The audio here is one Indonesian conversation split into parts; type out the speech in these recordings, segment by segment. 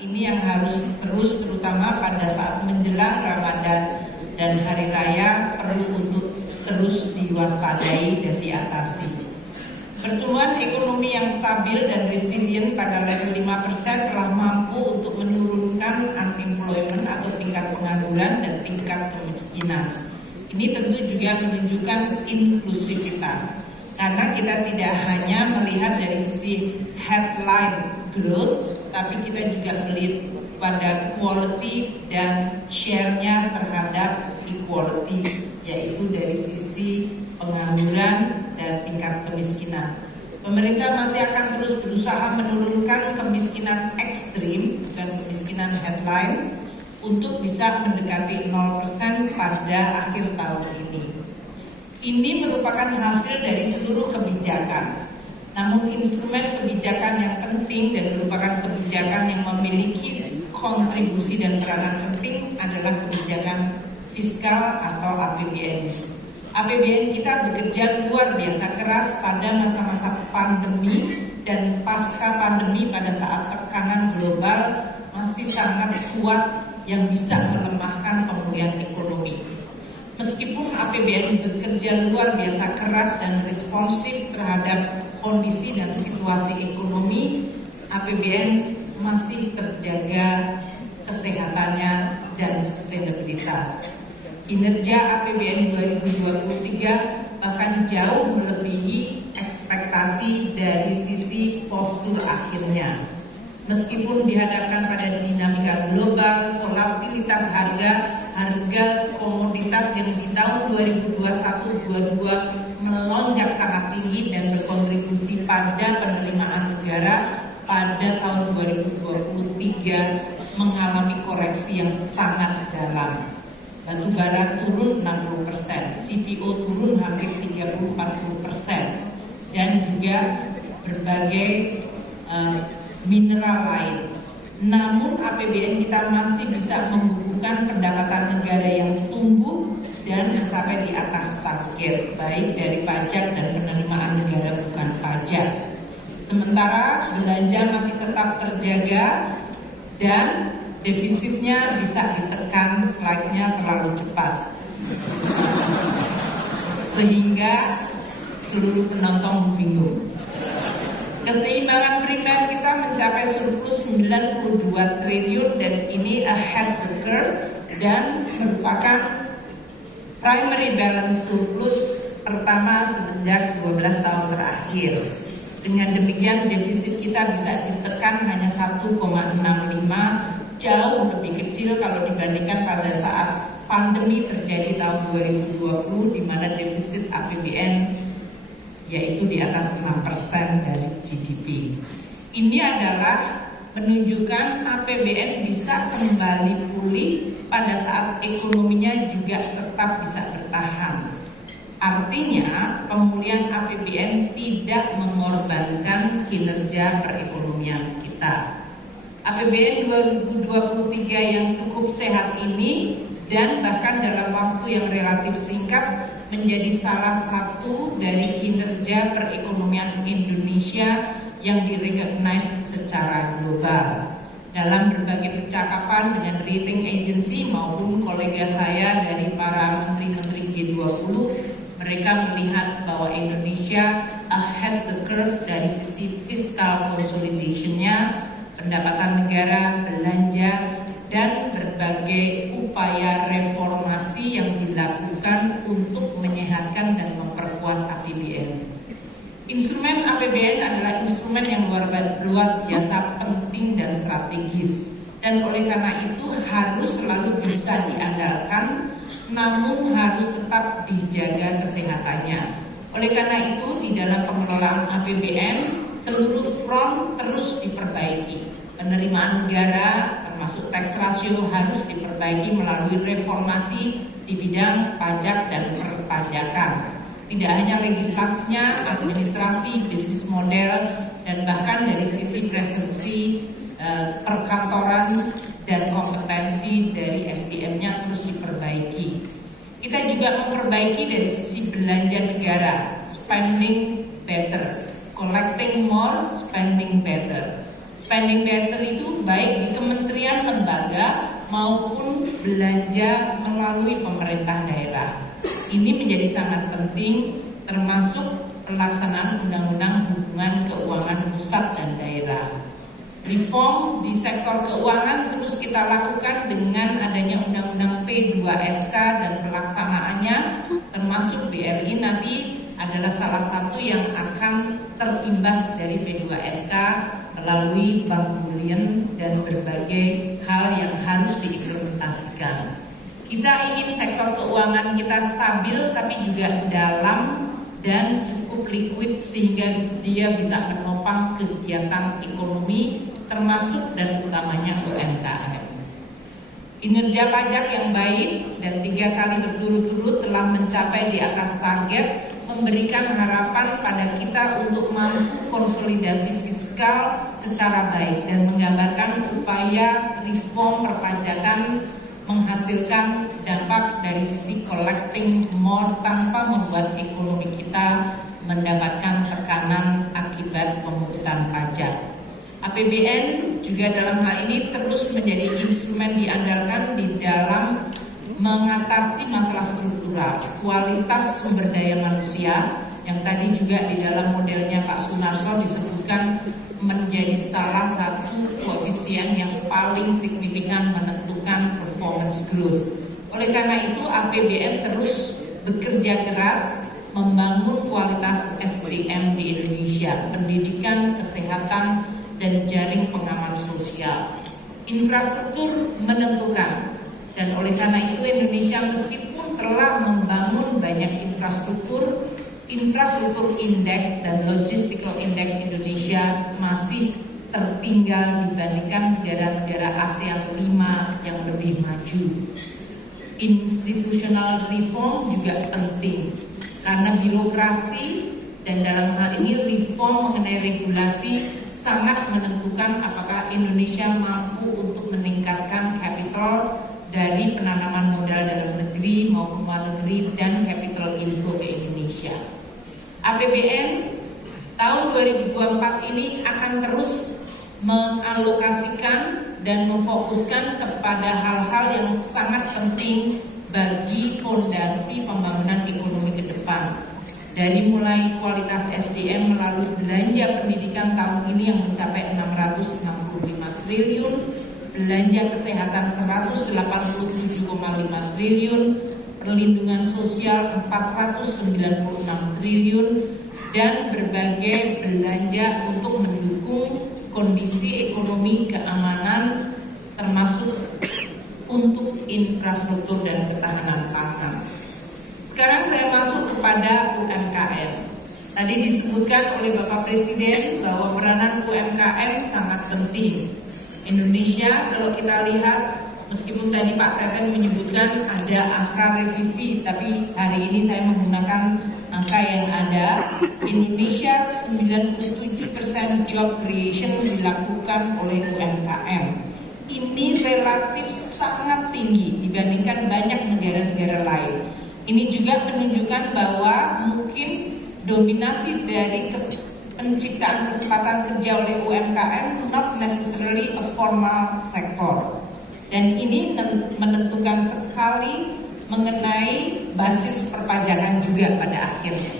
ini yang harus terutama pada saat menjelang Ramadan dan Hari Raya perlu untuk terus diwaspadai dan diatasi. Pertumbuhan ekonomi yang stabil dan resilient pada level 5% telah mampu untuk menurunkan unemployment atau tingkat pengangguran dan tingkat kemiskinan. Ini tentu juga menunjukkan inklusivitas, karena kita tidak hanya melihat dari sisi headline growth, tapi kita juga melihat pada quality dan share-nya terhadap equality, yaitu dari sisi pengangguran dan tingkat kemiskinan. Pemerintah masih akan terus berusaha menurunkan kemiskinan ekstrim dan kemiskinan headline untuk bisa mendekati 0% pada akhir tahun ini. Ini merupakan hasil dari seluruh kebijakan. Namun instrumen kebijakan yang penting dan merupakan kebijakan yang memiliki kontribusi dan peranan penting adalah kebijakan fiskal atau APBN. APBN kita bekerja luar biasa keras pada masa-masa pandemi dan pasca pandemi pada saat tekanan global masih sangat kuat yang bisa melemahkan pemulihan ekonomi. Meskipun APBN bekerja luar biasa keras dan responsif terhadap kondisi dan situasi ekonomi, APBN masih terjaga kesehatannya dan sustainabilitas. Kinerja APBN 2023 bahkan jauh melebihi ekspektasi dari sisi postur akhirnya. Meskipun dihadapkan pada dinamika global, volatilitas harga komoditas yang di tahun 2021-22 melonjak sangat tinggi dan berkontribusi pada penerimaan negara pada tahun 2023 mengalami koreksi yang sangat dalam. Batu bara turun 60%, CPO turun hampir 30-40%, dan juga berbagai mineral lain. Namun APBN kita masih bisa membukukan pendapatan negara yang tumbuh dan mencapai di atas target, baik dari pajak dan penerimaan negara bukan pajak. Sementara belanja masih tetap terjaga dan defisitnya bisa ditekan, slide-nya terlalu cepat, sehingga seluruh penonton bingung. Keseimbangan primer kita mencapai surplus 92 triliun dan ini ahead the curve dan merupakan primary balance surplus pertama semenjak 12 tahun terakhir. Dengan demikian defisit kita bisa ditekan hanya 1,65, jauh lebih kecil kalau dibandingkan pada saat pandemi terjadi tahun 2020 di mana defisit APBN yaitu di atas 6% dari GDP. Ini adalah menunjukkan APBN bisa kembali pulih pada saat ekonominya juga tetap bisa bertahan. Artinya pemulihan APBN tidak mengorbankan kinerja perekonomian kita. APBN 2023 yang cukup sehat ini dan bahkan dalam waktu yang relatif singkat menjadi salah satu dari kinerja perekonomian Indonesia yang direcognize secara global. Dalam berbagai percakapan dengan rating agency maupun kolega saya dari para menteri-menteri G20, mereka melihat bahwa Indonesia ahead the curve dari sisi fiscal consolidation-nya, pendapatan negara, belanja, dan berbagai upaya reformasi yang dilakukan untuk menyehatkan dan memperkuat APBN. Instrumen APBN adalah instrumen yang luar biasa penting dan strategis, dan oleh karena itu harus selalu bisa diandalkan, namun harus tetap dijaga kesehatannya. Oleh karena itu di dalam pengelolaan APBN seluruh front terus diperbaiki. Penerimaan negara termasuk tax ratio harus diperbaiki melalui reformasi di bidang pajak dan perpajakan. Tidak hanya legislasinya, administrasi, bisnis model, dan bahkan dari sisi presensi perkantoran dan kompetensi dari SDM-nya terus diperbaiki. Kita juga memperbaiki dari sisi belanja negara, spending better, collecting more, spending better. Spending better itu baik di kementerian lembaga maupun belanja melalui pemerintah daerah. Ini menjadi sangat penting termasuk pelaksanaan Undang-Undang Hubungan Keuangan Pusat dan Daerah. Reform di sektor keuangan terus kita lakukan dengan adanya Undang-Undang P2SK dan pelaksanaannya, termasuk BRI nanti adalah salah satu yang akan terimbas dari P2SK melalui bank bullion dan berbagai hal yang harus diimplementasikan. Kita ingin sektor keuangan kita stabil tapi juga dalam dan cukup liquid sehingga dia bisa menopang kegiatan ekonomi termasuk dan utamanya UMKM. Kinerja pajak yang baik dan 3 kali berturut-turut telah mencapai di atas target memberikan harapan pada kita untuk mampu konsolidasi fiskal secara baik dan menggambarkan upaya reform perpajakan menghasilkan dampak dari sisi collecting more tanpa membuat ekonomi kita mendapatkan tekanan akibat pemungutan pajak. APBN juga dalam hal ini terus menjadi instrumen diandalkan di dalam mengatasi masalah struktural, kualitas sumber daya manusia yang tadi juga di dalam modelnya Pak Sunarso disebutkan menjadi salah satu koefisien yang paling signifikan menentukan performance growth. Oleh karena itu APBN terus bekerja keras membangun kualitas SDM di Indonesia, pendidikan, kesehatan, dan jaring pengaman sosial. Infrastruktur menentukan, dan oleh karena itu Indonesia meskipun telah membangun banyak infrastruktur indeks dan logistical index Indonesia masih tertinggal dibandingkan negara-negara ASEAN 5 yang lebih maju. Institutional reform juga penting karena birokrasi dan dalam hal ini reform mengenai regulasi sangat menentukan apakah Indonesia mampu untuk meningkatkan capital dari penanaman modal dalam negeri maupun luar negeri dan capital inflow ke Indonesia. APBN tahun 2024 ini akan terus mengalokasikan dan memfokuskan kepada hal-hal yang sangat penting bagi fondasi pembangunan ekonomi ke depan. Dari mulai kualitas SDM melalui belanja pendidikan tahun ini yang mencapai 665 triliun, belanja kesehatan 187,5 triliun, perlindungan sosial 496 triliun, dan berbagai belanja untuk mendukung kondisi ekonomi keamanan termasuk untuk infrastruktur dan ketahanan pangan. Sekarang saya masuk kepada UMKM. Tadi disebutkan oleh Bapak Presiden bahwa peranan UMKM sangat penting. Indonesia kalau kita lihat, meskipun tadi Pak Teten menyebutkan ada angka revisi, tapi hari ini saya menggunakan angka yang ada. Indonesia 97% job creation dilakukan oleh UMKM. Ini relatif sangat tinggi dibandingkan banyak negara-negara lain. Ini juga menunjukkan bahwa mungkin dominasi dari penciptaan kesempatan kerja oleh UMKM not necessarily a formal sector. Dan ini menentukan sekali mengenai basis perpajakan juga pada akhirnya.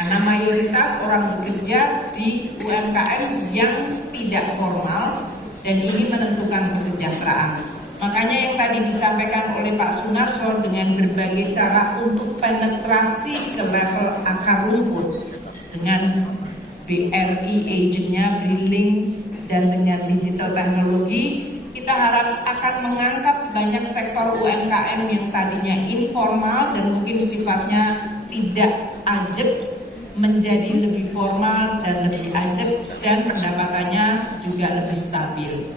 Karena mayoritas orang bekerja di UMKM yang tidak formal dan ini menentukan kesejahteraan. Makanya yang tadi disampaikan oleh Pak Sunarso dengan berbagai cara untuk penetrasi ke level akar rumput dengan BRI agentnya, Brilink, dan dengan digital teknologi, kita harap akan mengangkat banyak sektor UMKM yang tadinya informal dan mungkin sifatnya tidak ajak menjadi lebih formal dan lebih ajak dan pendapatannya juga lebih stabil.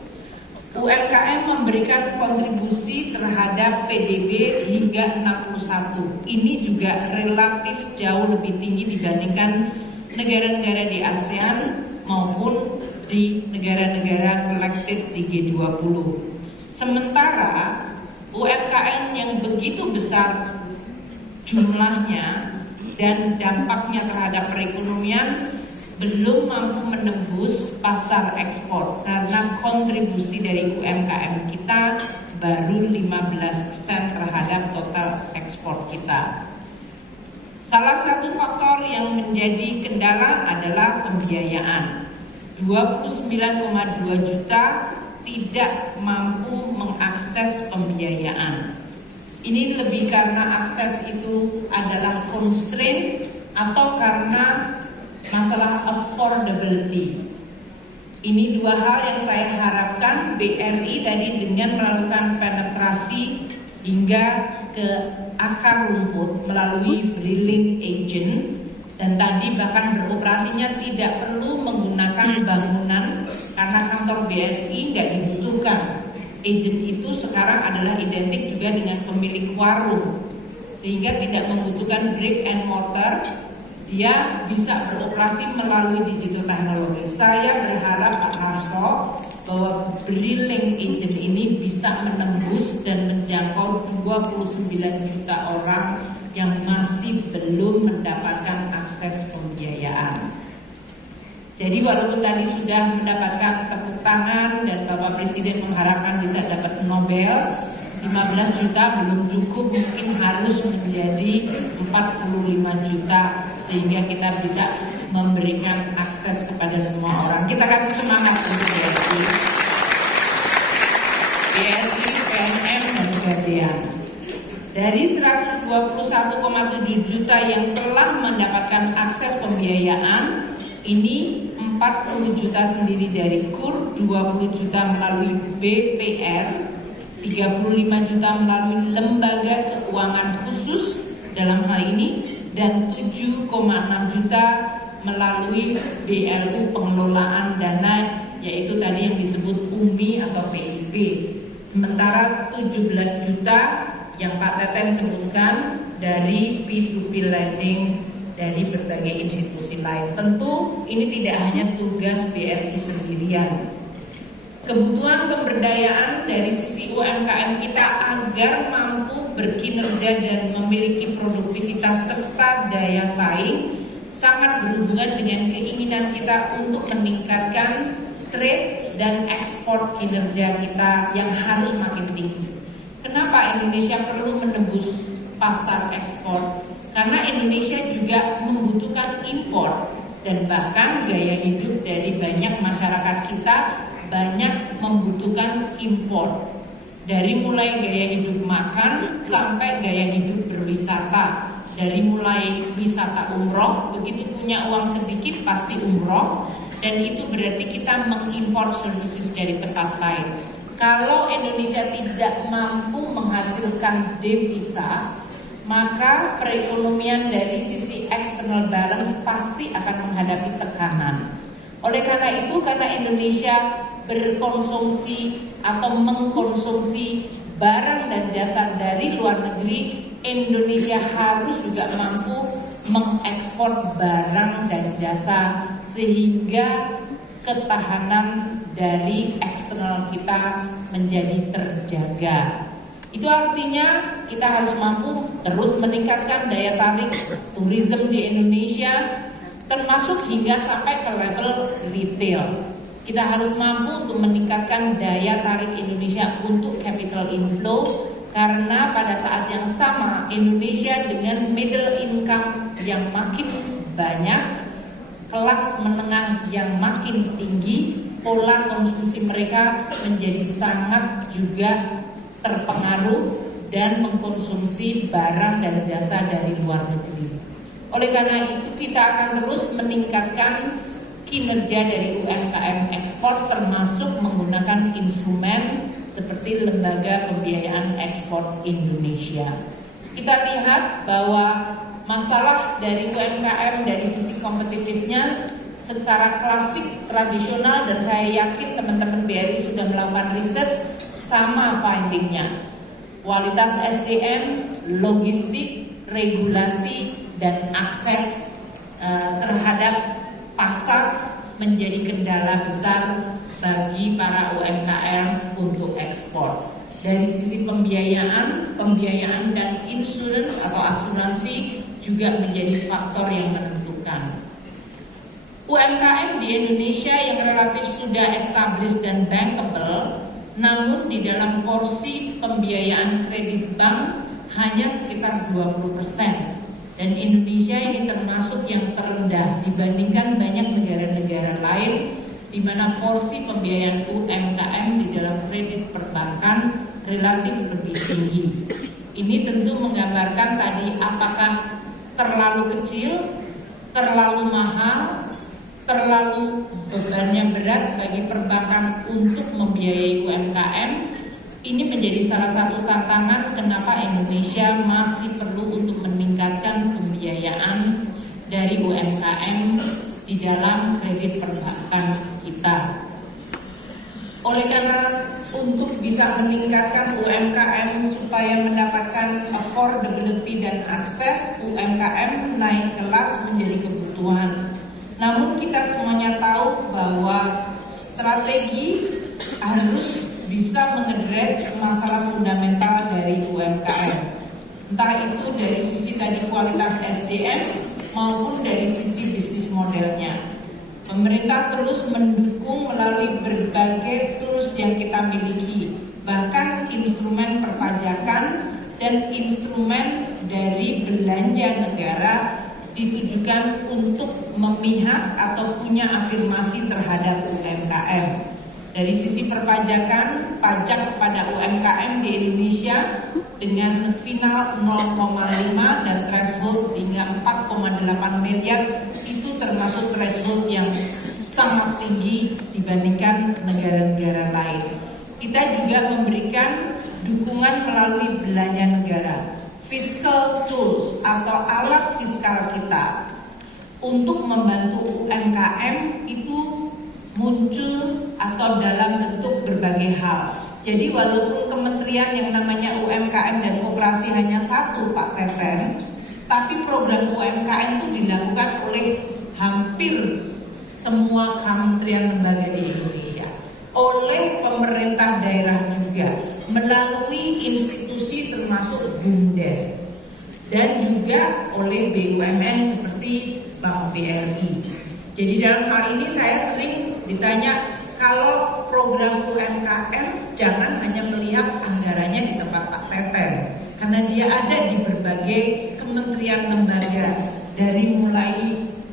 UMKM memberikan kontribusi terhadap PDB hingga 61. Ini juga relatif jauh lebih tinggi dibandingkan negara-negara di ASEAN maupun di negara-negara selected di G20. Sementara UMKM yang begitu besar jumlahnya dan dampaknya terhadap perekonomian belum mampu menembus pasar ekspor karena kontribusi dari UMKM kita baru 15% terhadap total ekspor kita. Salah satu faktor yang menjadi kendala adalah pembiayaan. 29,2 juta tidak mampu mengakses pembiayaan. Ini lebih karena akses itu adalah constraint atau karena masalah affordability. Ini dua hal yang saya harapkan BRI tadi dengan melakukan penetrasi hingga ke akar rumput melalui drilling agent, dan tadi bahkan beroperasinya tidak perlu menggunakan bangunan karena kantor BRI nggak dibutuhkan. Agent itu sekarang adalah identik juga dengan pemilik warung, sehingga tidak membutuhkan brick and mortar. Dia bisa beroperasi melalui digital teknologi. Saya berharap Pak Harso bahwa drilling agent ini bisa menembus dan menjangkau 29 juta orang yang masih belum mendapatkan akses pembiayaan. Jadi walaupun tadi sudah mendapatkan tepuk tangan dan Bapak Presiden mengharapkan bisa dapat Nobel, 15 juta belum cukup, mungkin harus menjadi 45 juta sehingga kita bisa memberikan akses kepada semua orang. Kita kasih semangat untuk BRI, PNM dan Gadean. Dari 121,7 juta yang telah mendapatkan akses pembiayaan, ini 40 juta sendiri dari KUR, 20 juta melalui BPR, 35 juta melalui lembaga keuangan khusus dalam hal ini, dan 7,6 juta melalui BLU pengelolaan dana, yaitu tadi yang disebut UMI atau PIP. Sementara 17 juta yang Pak Teten sebutkan dari P2P lending dari berbagai institusi lain. Tentu ini tidak hanya tugas BRI sendirian. Kebutuhan pemberdayaan dari sisi UMKM kita agar mampu berkinerja dan memiliki produktivitas serta daya saing sangat berhubungan dengan keinginan kita untuk meningkatkan trade dan ekspor kinerja kita yang harus makin tinggi. Kenapa Indonesia perlu menembus pasar ekspor? Karena Indonesia juga membutuhkan impor, dan bahkan gaya hidup dari banyak masyarakat kita banyak membutuhkan impor. Dari mulai gaya hidup makan sampai gaya hidup berwisata. Dari mulai wisata umroh, begitu punya uang sedikit pasti umroh, dan itu berarti kita mengimpor services dari tempat lain. Kalau Indonesia tidak mampu menghasilkan devisa, maka perekonomian dari sisi external balance pasti akan menghadapi tekanan. Oleh karena itu, karena Indonesia berkonsumsi atau mengkonsumsi barang dan jasa dari luar negeri, Indonesia harus juga mampu mengekspor barang dan jasa sehingga ketahanan dari eksternal kita menjadi terjaga. Itu artinya kita harus mampu terus meningkatkan daya tarik tourism di Indonesia, termasuk hingga sampai ke level retail. Kita harus mampu untuk meningkatkan daya tarik Indonesia untuk capital inflow, karena pada saat yang sama Indonesia dengan middle income yang makin banyak, kelas menengah yang makin tinggi, pola konsumsi mereka menjadi sangat juga terpengaruh dan mengkonsumsi barang dan jasa dari luar negeri. Oleh karena itu kita akan terus meningkatkan kinerja dari UMKM ekspor, termasuk menggunakan instrumen seperti Lembaga Pembiayaan Ekspor Indonesia. Kita lihat bahwa masalah dari UMKM dari sisi kompetitifnya secara klasik tradisional, dan saya yakin teman-teman BRI sudah melakukan research, sama findingnya. Kualitas SDM, logistik, regulasi, dan akses terhadap pasar menjadi kendala besar bagi para UMKM untuk ekspor. Dari sisi pembiayaan dan insurance atau asuransi juga menjadi faktor yang menentukan. UMKM di Indonesia yang relatif sudah established dan bankable, namun di dalam porsi pembiayaan kredit bank hanya sekitar 20%. Dan Indonesia ini termasuk yang terendah dibandingkan banyak negara-negara lain di mana porsi pembiayaan UMKM di dalam kredit perbankan relatif lebih tinggi. Ini tentu menggambarkan tadi apakah terlalu kecil, terlalu mahal, terlalu bebannya berat bagi perbankan untuk membiayai UMKM. Ini menjadi salah satu tantangan kenapa Indonesia masih perlu untuk meningkatkan pembiayaan dari UMKM di dalam kredit perbankan kita. Oleh karena untuk bisa meningkatkan UMKM supaya mendapatkan affordability dan akses, UMKM naik kelas menjadi kebutuhan. Namun kita semuanya tahu bahwa strategi harus bisa mengedres masalah fundamental dari UMKM. Entah itu dari sisi tadi kualitas SDM maupun dari sisi bisnis modelnya. Pemerintah terus mendukung melalui berbagai tools yang kita miliki, bahkan instrumen perpajakan dan instrumen dari belanja negara ditujukan untuk memihak atau punya afirmasi terhadap UMKM. Dari sisi perpajakan, pajak kepada UMKM di Indonesia dengan final 0,5 dan threshold hingga 4,8 miliar itu termasuk threshold yang sangat tinggi dibandingkan negara-negara lain. Kita juga memberikan dukungan melalui belanja negara, fiscal tools atau alat fiskal kita untuk membantu UMKM itu muncul atau dalam bentuk berbagai hal. Jadi walaupun kementerian yang namanya UMKM dan Koperasi hanya satu, Pak Teten, tapi program UMKM itu dilakukan oleh hampir semua kementerian lembaga di Indonesia, oleh pemerintah daerah juga, melalui institusi termasuk BUMDes, dan juga oleh BUMN seperti Bank BRI. Jadi dalam hal ini saya sering ditanya, kalau program UMKM jangan hanya melihat anggarannya di tempat Pak Teten, karena dia ada di berbagai kementerian lembaga, dari mulai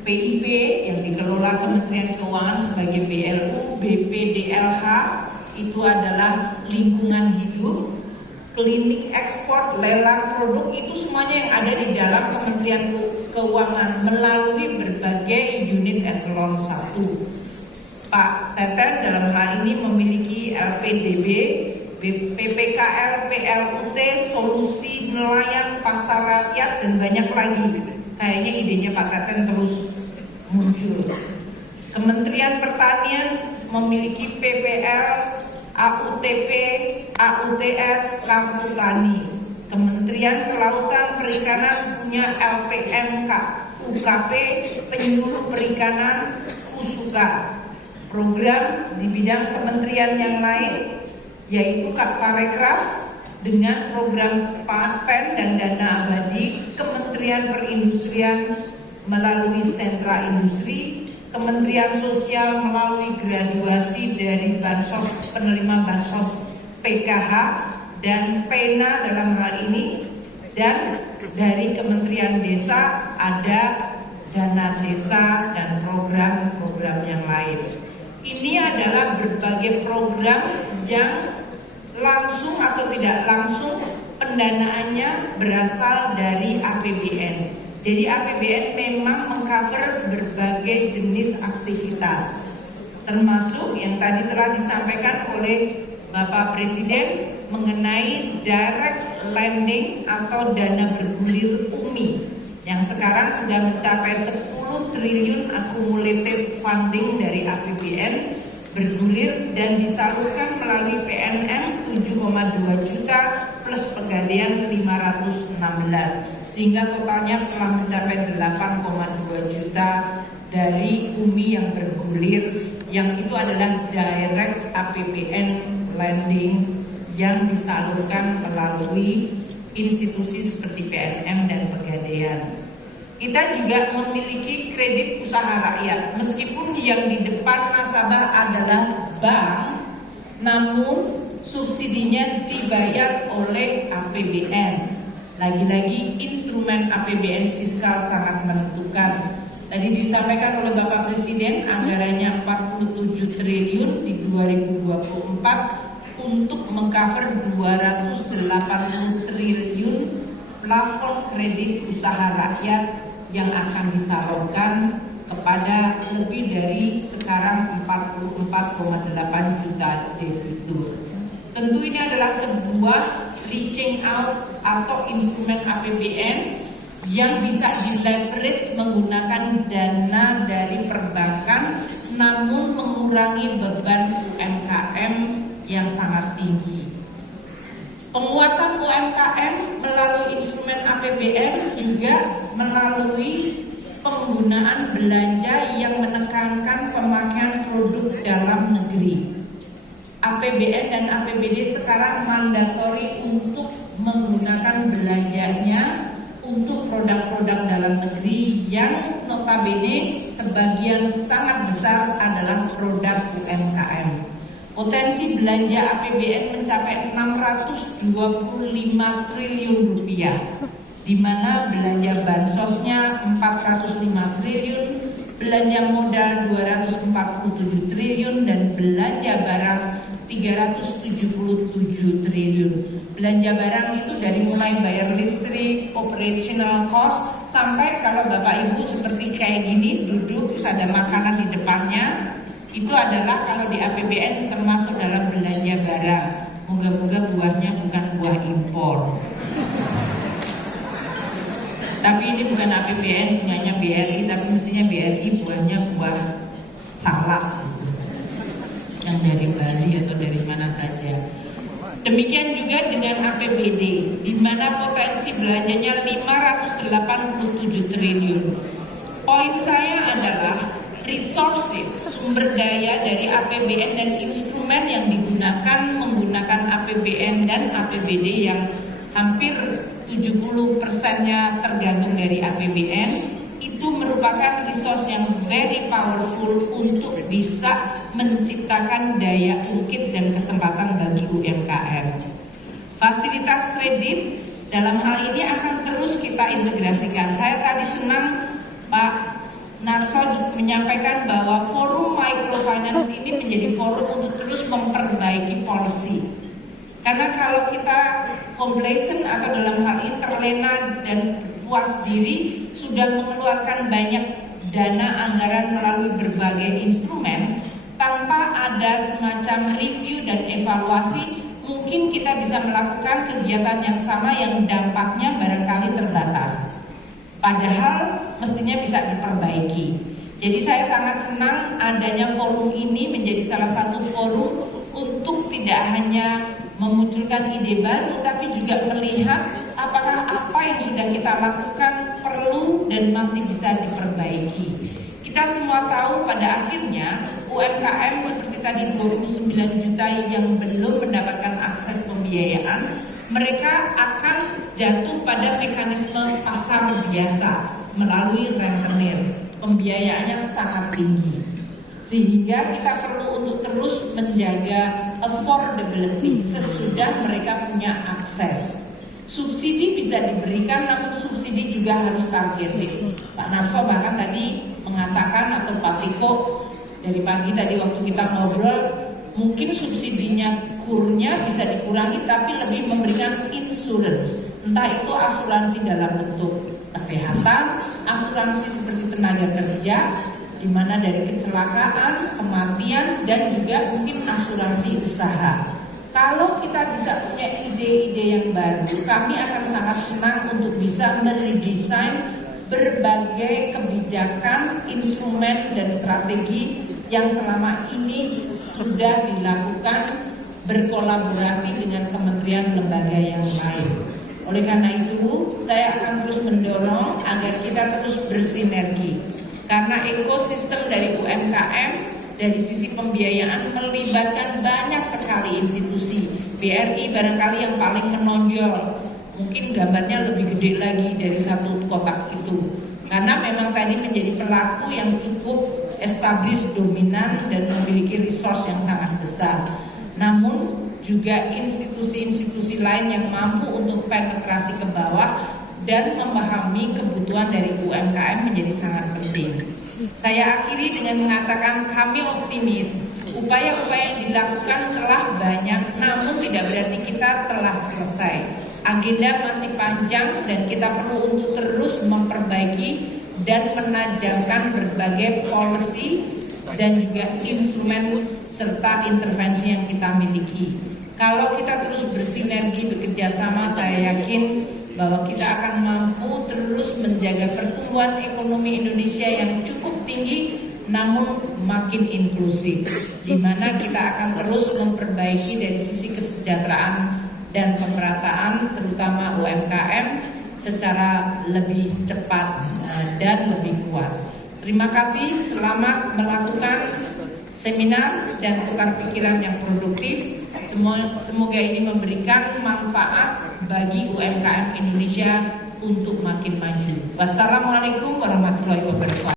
PIP yang dikelola Kementerian Keuangan sebagai BLU, BPDLH itu adalah lingkungan hidup, klinik ekspor, lelang produk, itu semuanya yang ada di dalam Kementerian Keuangan melalui berbagai unit eselon 1. Pak Teten dalam hal ini memiliki LPDB, PPKL, PLUT, solusi nelayan, pasar rakyat, dan banyak lagi. Kayaknya idenya Pak Teten terus muncul. Kementerian Pertanian memiliki PPL, AUTP, AUTS, Kartu Tani. Kementerian Kelautan Perikanan punya LPMK, UKP, Penyuluh Perikanan, KUSUKA. Program di bidang kementerian yang lain yaitu Parekraf dengan program PAN dan dana abadi, Kementerian Perindustrian melalui sentra industri, Kementerian Sosial melalui graduasi dari bansos, penerima bansos PKH dan PENA dalam hal ini, dan dari Kementerian Desa ada dana desa dan program-program yang lain. Ini adalah berbagai program yang langsung atau tidak langsung pendanaannya berasal dari APBN. Jadi APBN memang mengcover berbagai jenis aktivitas, termasuk yang tadi telah disampaikan oleh Bapak Presiden mengenai direct lending atau dana bergulir UMI yang sekarang sudah mencapai 10 triliun accumulated funding dari APBN bergulir dan disalurkan melalui PNM 7,2 juta plus pegadaian 516, sehingga totalnya telah mencapai 8,2 juta dari UMI yang bergulir, yang itu adalah direct APBN lending yang disalurkan melalui institusi seperti PNM dan Pegadaian. Kita juga memiliki kredit usaha rakyat. Meskipun yang di depan nasabah adalah bank, namun subsidinya dibayar oleh APBN. Lagi-lagi instrumen APBN fiskal sangat menentukan. Tadi disampaikan oleh Bapak Presiden anggarannya 47 triliun di 2024 untuk mengcover 280 triliun plafon kredit usaha rakyat yang akan disalurkan kepada lebih dari sekarang 44,8 juta debitur. Tentu ini adalah sebuah reaching out atau instrumen APBN yang bisa di-leverage menggunakan dana dari perbankan namun mengurangi beban UMKM yang sangat tinggi. Penguatan UMKM melalui instrumen APBN juga melalui penggunaan belanja yang menekankan pemakaian produk dalam negeri. APBN dan APBD sekarang mandatori untuk menggunakan belanjanya untuk produk-produk dalam negeri yang notabene sebagian sangat besar adalah produk UMKM. Potensi belanja APBN mencapai 625 triliun rupiah, di mana belanja bansosnya 405 triliun, belanja modal 247 triliun, dan belanja barang 377 triliun. Belanja barang itu dari mulai bayar listrik, operational cost, sampai kalau Bapak Ibu seperti kayak gini duduk terus ada makanan di depannya, itu adalah kalau di APBN termasuk dalam belanja barang. Moga-moga buahnya bukan buah impor. Tapi ini bukan APBN punyanya BRI, tapi mestinya BRI buahnya buah salak yang dari Bali atau dari mana saja. Demikian juga dengan APBD, di mana potensi belanjanya 587 triliun. Poin saya adalah resources, sumber daya dari APBN dan instrumen yang digunakan menggunakan APBN dan APBD yang hampir 70%-nya tergantung dari APBN, itu merupakan resource yang very powerful untuk bisa menciptakan daya ungkit dan kesempatan bagi UMKM. Fasilitas kredit dalam hal ini akan terus kita integrasikan. Saya tadi senang Pak Narso menyampaikan bahwa forum microfinance ini menjadi forum untuk terus memperbaiki policy. Karena kalau kita complacent atau dalam hal ini terlena dan puas diri sudah mengeluarkan banyak dana anggaran melalui berbagai instrumen tanpa ada semacam review dan evaluasi, mungkin kita bisa melakukan kegiatan yang sama yang dampaknya barangkali terbatas. Padahal mestinya bisa diperbaiki. Jadi saya sangat senang adanya forum ini menjadi salah satu forum untuk tidak hanya memunculkan ide baru, tapi juga melihat apakah apa yang sudah kita lakukan perlu dan masih bisa diperbaiki. Kita semua tahu pada akhirnya UMKM seperti tadi 29 juta yang belum mendapatkan akses pembiayaan, mereka akan jatuh pada mekanisme pasar biasa melalui rentenir. Pembiayaannya sangat tinggi, sehingga kita perlu untuk terus menjaga affordability sesudah mereka punya akses. Subsidi bisa diberikan, namun subsidi juga harus targeted. Pak Narso bahkan tadi mengatakan, atau Pak Tiko dari pagi tadi waktu kita ngobrol, mungkin subsidinya kurnya bisa dikurangi, tapi lebih memberikan insurance, entah itu asuransi dalam bentuk kesehatan, asuransi seperti tenaga kerja, di mana dari kecelakaan, kematian, dan juga mungkin asuransi usaha. Kalau kita bisa punya ide-ide yang baru, kami akan sangat senang untuk bisa meredesain berbagai kebijakan, instrumen, dan strategi yang selama ini sudah dilakukan berkolaborasi dengan kementerian lembaga yang lain. Oleh karena itu, saya akan terus mendorong agar kita terus bersinergi. Karena ekosistem dari UMKM dari sisi pembiayaan melibatkan banyak sekali institusi. BRI barangkali yang paling menonjol, mungkin gambarnya lebih gede lagi dari satu kotak itu. Karena memang tadi menjadi pelaku yang cukup established, dominan, dan memiliki resource yang sangat besar. Namun juga institusi-institusi lain yang mampu untuk penetrasi ke bawah dan memahami kebutuhan dari UMKM menjadi sangat penting. Saya akhiri dengan mengatakan kami optimis upaya-upaya yang dilakukan telah banyak, namun tidak berarti kita telah selesai. Agenda masih panjang dan kita perlu untuk terus memperbaiki dan menajamkan berbagai policy dan juga instrumen serta intervensi yang kita miliki. Kalau kita terus bersinergi, bekerja sama, saya yakin bahwa kita akan mampu terus menjaga pertumbuhan ekonomi Indonesia yang cukup tinggi namun makin inklusif, di mana kita akan terus memperbaiki dari sisi kesejahteraan dan pemerataan terutama UMKM secara lebih cepat dan lebih kuat. Terima kasih, selamat melakukan seminar dan tukar pikiran yang produktif. Semoga ini memberikan manfaat bagi UMKM Indonesia untuk makin maju. Wassalamualaikum warahmatullahi wabarakatuh.